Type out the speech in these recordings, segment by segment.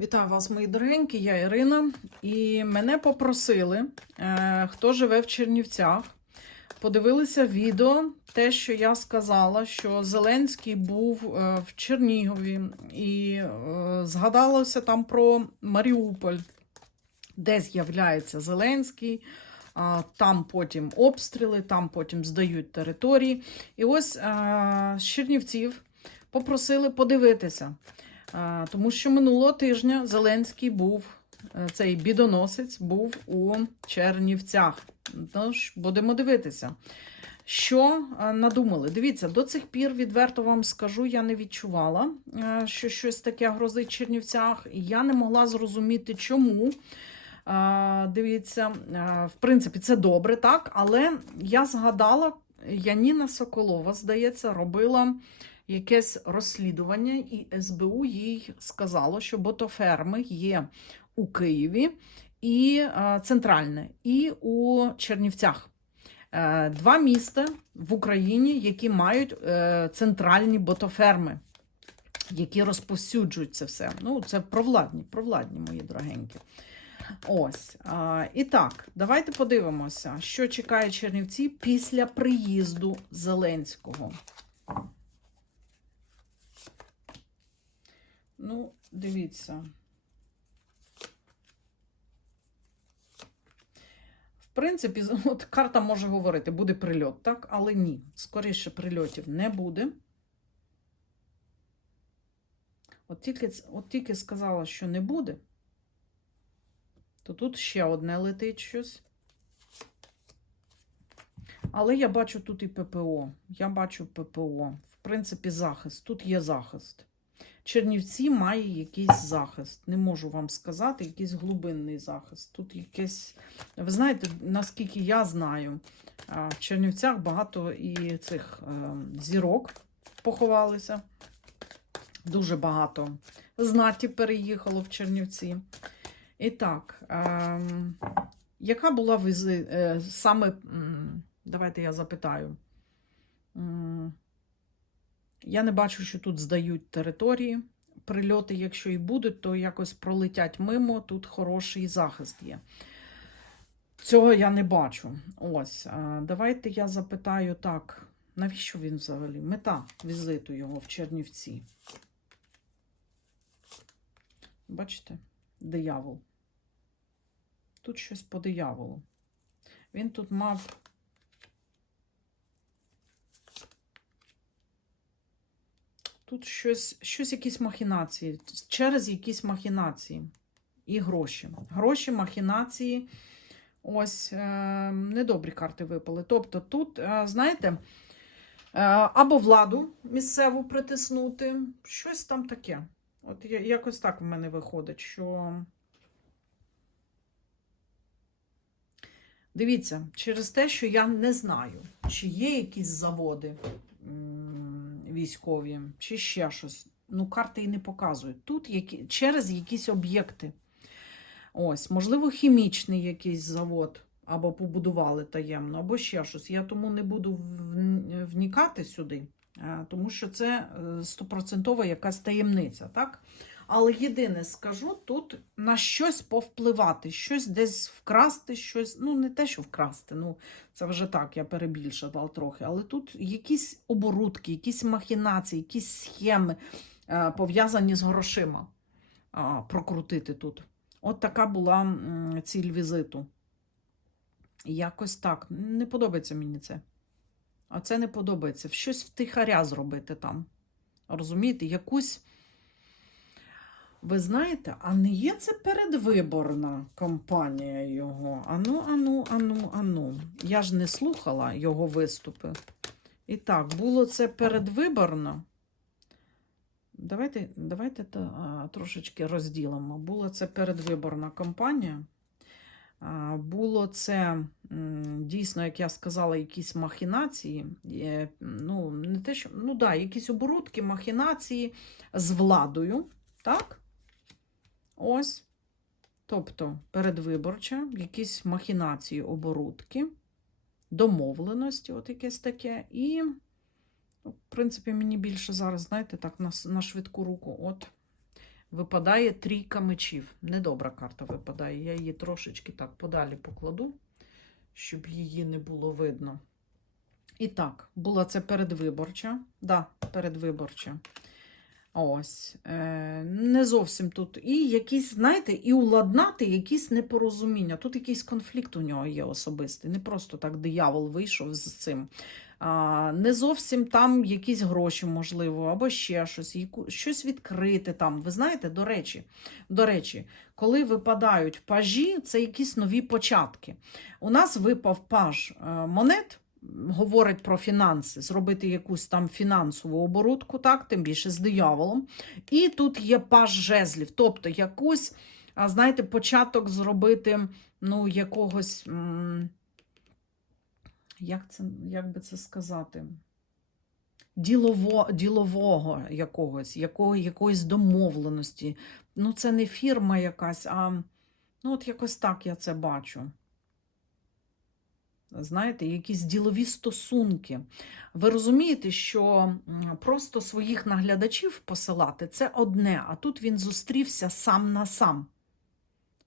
Вітаю вас, мої дорогенькі, я Ірина. І мене попросили, е, хто живе в Чернівцях, подивилися відео, те, що я сказала, що Зеленський був е, в Чернігові, і е, згадалося там про Маріуполь, де з'являється Зеленський. Там потім обстріли, там потім здають території. І ось з Чернівців попросили подивитися. Тому що минулого тижня Зеленський був, е, цей бідоносець був у Чернівцях. Тож будемо дивитися. Що е, надумали? Дивіться, до цих пір, відверто вам скажу, я не відчувала, е, що щось таке грозить Чернівцях, і я не могла зрозуміти, чому. Дивіться, в принципі, це добре, так, але я згадала, Яніна Соколова, здається, робила якесь розслідування, і СБУ їй сказало, що ботоферми є у Києві і е, центральне, і у Чернівцях. Е, Два міста в Україні, які мають е, центральні ботоферми, які розповсюджують це все. Ну, це провладні, провладні, мої дорогенькі. Ось. І так, давайте подивимося, що чекає Чернівці після приїзду Зеленського. Ну, дивіться. В принципі, от карта може говорити, буде прильот, так? Але ні. Скоріше прильотів не буде. От тільки, от тільки сказала, що не буде, то тут ще одне летить щось. Але я бачу тут і ППО. Я бачу ППО. В принципі, захист. Тут є захист. Чернівці має якийсь захист. Не можу вам сказати, якийсь глибинний захист. Тут якесь. Ви знаєте, наскільки я знаю, в Чернівцях багато і цих е, зірок поховалися. Дуже багато знаті переїхало в Чернівці. І так, е, яка була візи, е, саме, давайте я запитаю. Я не бачу, що тут здають території. Прильоти, якщо і будуть, то якось пролетять мимо. Тут хороший захист є. Цього я не бачу. Ось. Давайте я запитаю так, навіщо він взагалі? Мета візиту його в Чернівці. Бачите? Диявол. Тут щось по дияволу. Він тут мав Тут щось, щось якісь махінації, через якісь махінації і гроші. Гроші, махінації. Ось е, недобрі карти випали. Тобто тут, е, знаєте, е, або владу місцеву притиснути, щось там таке. От якось так в мене виходить, що. Дивіться, через те, що я не знаю, чи є якісь заводи військові, чи ще щось. Ну, карти і не показують. Тут які, через якісь об'єкти. Ось, можливо, хімічний якийсь завод, або побудували таємно, або ще щось. Я тому не буду внікати сюди, тому що це е, стопроцентова якась таємниця, так? Але єдине скажу, тут на щось повпливати, щось десь вкрасти, щось, ну не те, що вкрасти, ну це вже так, я перебільшила трохи. Але тут якісь оборудки, якісь махінації, якісь схеми е, пов'язані з грошима прокрутити тут. От така була ціль візиту. Якось так. Не подобається мені це. А це не подобається. Щось втихаря зробити там. Розумієте, якусь. Ви знаєте, а не є це передвиборна кампанія його? Ану, ану, ану, ану. Я ж не слухала його виступи. І так, було це передвиборно. Давайте, давайте та, трошечки розділимо. Було це передвиборна кампанія. Було це дійсно, як я сказала, якісь махінації. Ну, не те, що, ну да, якісь оборудки, махінації з владою. Так? Ось. Тобто передвиборча, якісь махінації, оборудки, домовленості, от якесь таке. І, ну, в принципі, мені більше зараз, знаєте, так, на, на швидку руку. От випадає трійка мечів. Недобра карта випадає. Я її трошечки так подалі покладу, щоб її не було видно. І так, була це передвиборча. Да, передвиборча. Ось. Е, не зовсім тут. І якісь, знаєте, і уладнати якісь непорозуміння. Тут якийсь конфлікт у нього є особистий. Не просто так диявол вийшов з цим. Не зовсім там якісь гроші, можливо, або ще щось, щось відкрити там. Ви знаєте, до речі, до речі, коли випадають пажі, це якісь нові початки. У нас випав паж е, монет. Говорить про фінанси, зробити якусь там фінансову оборудку, так, тим більше з дияволом. І тут є паж жезлів, тобто якусь, знаєте, початок зробити ну, якогось. Як, це, як би це сказати? Ділово, ділового якогось, якого, якоїсь домовленості. Ну, це не фірма якась, а ну, от якось так я це бачу. Знаєте, якісь ділові стосунки. Ви розумієте, що просто своїх наглядачів посилати це одне, а тут він зустрівся сам на сам.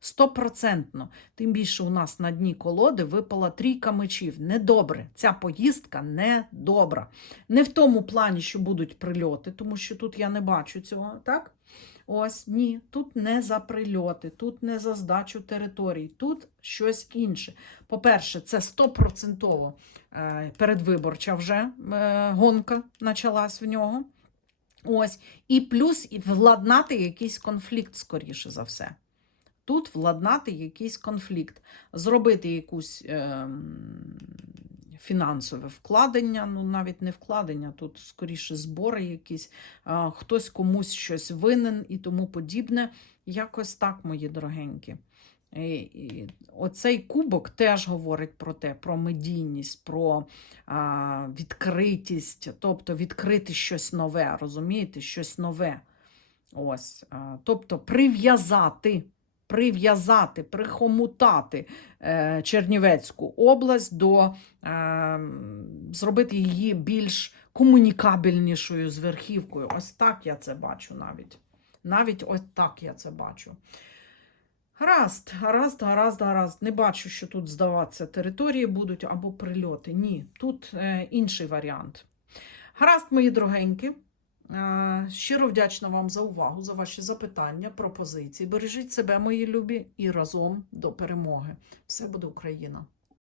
Стопроцентно. Тим більше у нас на дні колоди випала трійка мечів. Недобре. Ця поїздка недобра. Не в тому плані, що будуть прильоти, тому що тут я не бачу цього, так? Ось ні, тут не за прильоти, тут не за здачу територій, тут щось інше. По-перше, це стопроцентово е, передвиборча вже е, гонка почалась в нього. Ось. І плюс владнати якийсь конфлікт, скоріше за все. Тут владнати якийсь конфлікт, зробити якусь е, фінансове вкладення, ну навіть не вкладення, тут скоріше збори якісь, хтось комусь щось винен і тому подібне. Якось так, мої дорогенькі. І, оцей кубок теж говорить про те, про медійність, про а, відкритість, тобто відкрити щось нове, розумієте, щось нове. Ось, тобто прив'язати, прив'язати, прихомутати е, Чернівецьку область до е, зробити її більш комунікабельнішою з верхівкою. Ось так я це бачу навіть. Навіть ось так я це бачу. Гаразд, гаразд, гаразд, гаразд. Не бачу, що тут здаватися території будуть або прильоти. Ні, тут е, інший варіант. Гаразд, мої дорогенькі. Е, щиро вдячна вам за увагу, за ваші запитання, пропозиції. Бережіть себе, мої любі, і разом до перемоги. Все буде Україна!